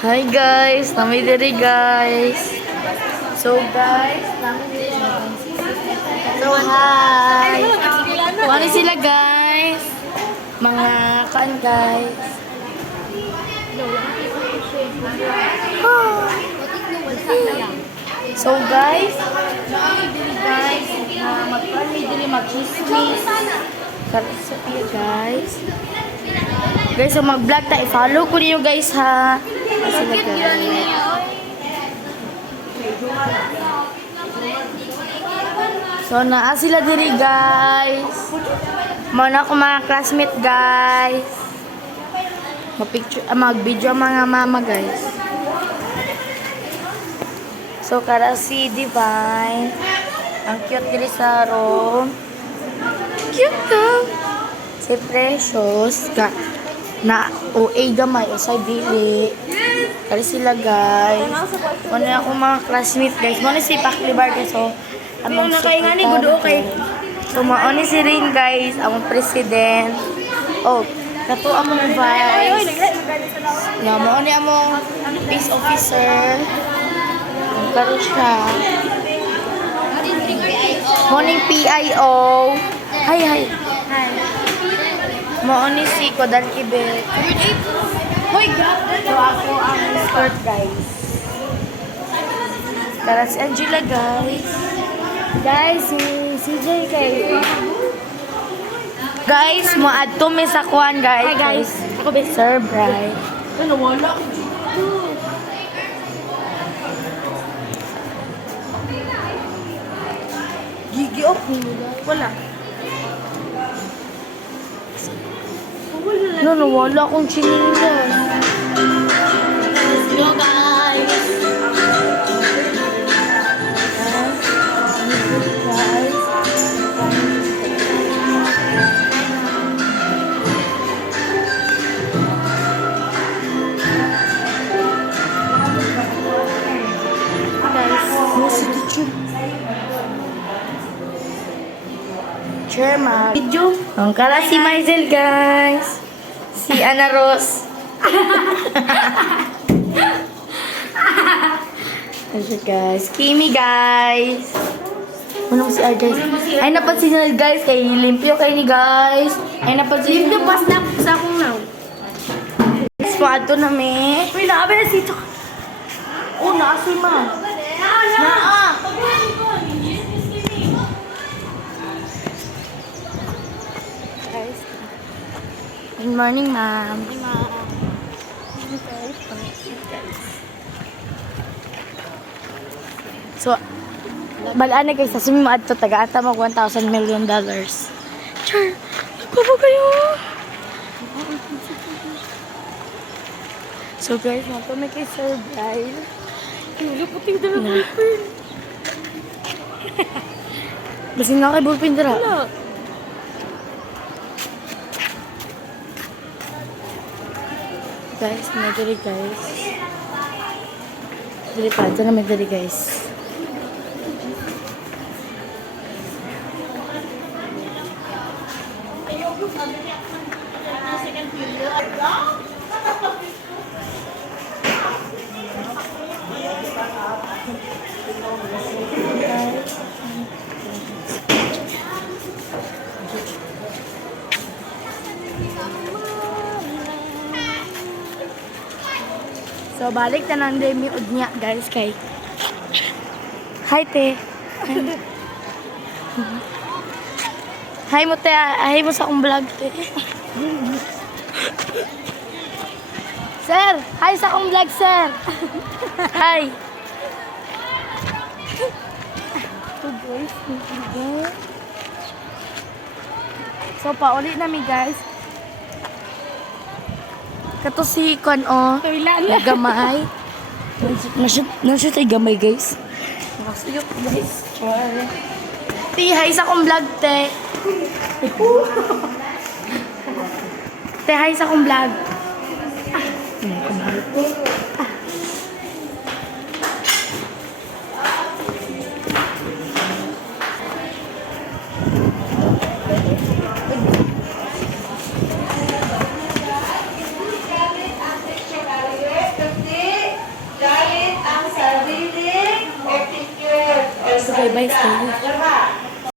Hi guys, nami diri guys. So guys, nami diri guys. So hi. Ano sila guys? Mga kaan guys. So guys, nami diri guys. Magkami diri mag-chismis. So guys. Guys, so mag-vlog ta, i-follow ko niyo guys ha. Kasi so naa sila diri guys. Muna ko mga classmate guys. Mag-video mga mama guys. So kara si Divine. Ang cute diri sa room. Cute daw. Si Precious na OA gamay o sa bili. Kali sila guys. Muna ako mga classmate guys. Muna si Paklibar guys. So, among nakay gudo kay. So, mauni si Rin guys. Among president. Oh, kato among vice. Na mauni among peace officer. Ang karo siya. Morning PIO. Hi. Mauni si Kodal Kibet. Hoy, so ako ang escort guys. Tara si Angela guys. Guys, si CJ kay. Guys, mo-add to me sa kuan guys. Hi guys. Ako be Sir Bright. Ano wala? Gigi off nila. Wala. No, wala akong chinilas. Hello guys. Chairman. Video. Ang kala si Maisel guys. Si Ana Ros. Ayan guys. Kimi guys. Anong si guys? Ay napansin nyo guys. Kay limpyo kayo ni guys. Ay napansin nyo. Pas na sa akong now. Squad to namin. Uy, naabi na si Chok. Oh, nasi man. Naa. Guys. Good morning, ma'am. So, balaan na guys, kasi maad to, taga-ata mag $1,000 million. Char, nagpapa kayo. So guys, mato may kay Sir Brian. Wala po tingin na ballpen. Basin nga kay ballpen dira. Wala. Guys, may diri guys. Diri pa, dyan na may diri guys. So, balik na ng demi udnya, guys, kay... Hi, te. Hi mo, te. Hi mo sa akong vlog, te. Sir! Hi sa akong vlog, sir! Hi! So, paulit namin, guys. Kato si Kon o, gamay. Nashoot ay gamay guys. Nashoot guys. Ti, hi sa kong vlog, te. Te, hi sa kong vlog. Subaybay sa'yo.